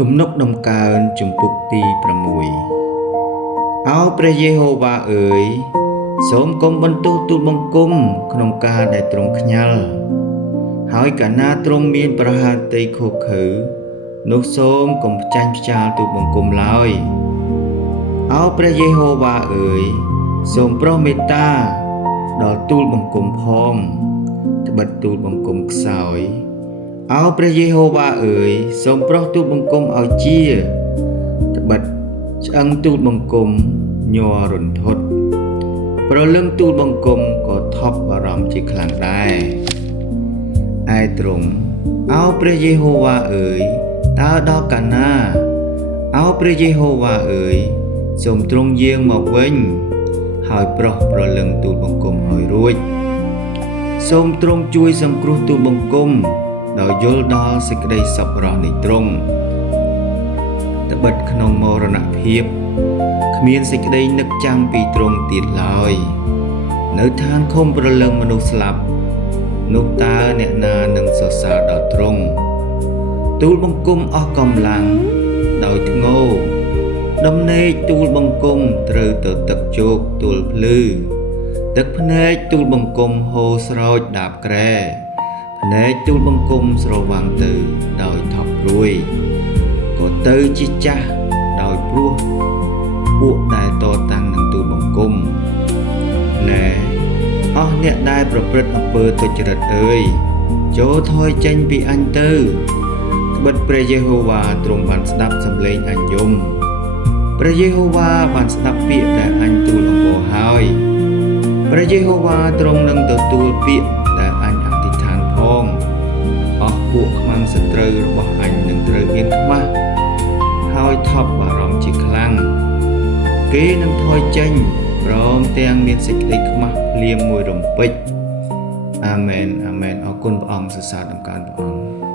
ទំនុកដំកើងជំពូកទី6 អោព្រះយេហូវ៉ាអើយសូមគុំបន្ទោសទូលបង្គំក្នុងការដែលទ្រង់ខ្ញាល់ហើយកាលណាទ្រង់មានប្រហារតីខុសខើនោះសូមកុំចាញ់ផ្ចាលទូលបង្គំឡើយអោព្រះយេហូវ៉ាអើយសូមប្រោសមេត្តាដល់ទូលបង្គំផងត្បិតទូលបង្គំខ្សោយអោព្រះយេហូវ៉ាអើយសូមប្រោសទូលបង្គំឲ្យជាត្បិតឆ្អឹងទូលបង្គំញ័ររន្ធត់ប្រលឹងទូលបង្គំក៏ថប់បារម្ភជាខ្លាំងដែរឯទ្រង់អោព្រះយេហូវ៉ាអើយតើដល់កាលណាអោព្រះយេហូវ៉ាអើយសូមទ្រង់យាងមកវិញហើយប្រោះប្រលឹងទូលបង្គំឲ្យរួចសូមទ្រង់ជួយសង្គ្រោះទូលបង្គំដោយយល់ដល់សេចក្តីសប្បុរសនៃទ្រង់ត្បិតក្នុងមរណភាពគ្មានសេចក្តីនឹកចាំពីទ្រង់ទៀតឡើយនៅឋានឃុំប្រលឹងមនុស្សស្លាប់នោះតើអ្នកណានឹងសរសើរដល់ទ្រង់ទូលបង្គំអស់កម្លាំងដោយធ្ងោដំណេកទូលបង្គំត្រូវទៅទឹកជោកទូលភ្លឺទឹកភ្នែកទូលបង្គំហូរស្រោចដាបក្រែភ្នែកទូលបង្គំស្រវាំងទៅដោយថប់ព្រួយក៏ទៅជាចាស់ដោយព្រោះពួកដែលតតាំងនឹងទូលបង្គំណែអស់អ្នកដែលប្រព្រឹត្តអំពើទុច្ចរិតអើយចូលថយចេញពីអញទៅត្បិតព្រះយេហូវ៉ាទ្រង់បានស្ដាប់សំឡេងអញយំព្រះយេហូវ៉ាបានស្ដាប់ពាក្យដែលអញទូលអំបរហើយព្រះយេហូវ៉ាទ្រង់នឹងទទួលពាក្យដែលអញអធិដ្ឋានផងអស់ពួកខ្មាំងសត្រូវរបស់អញនឹងត្រូវមានខ្មាស់ហើយថប់បារម្ភជាខ្លាំងគេនឹងថយចេញព្រមទាំងមានសេចក្តីខ្មាស់ភ្លាមមួយរំពេចអាមែនអាមែនអរគុណព្រះអង្គសរសើរដំណើរព្រះអង្គ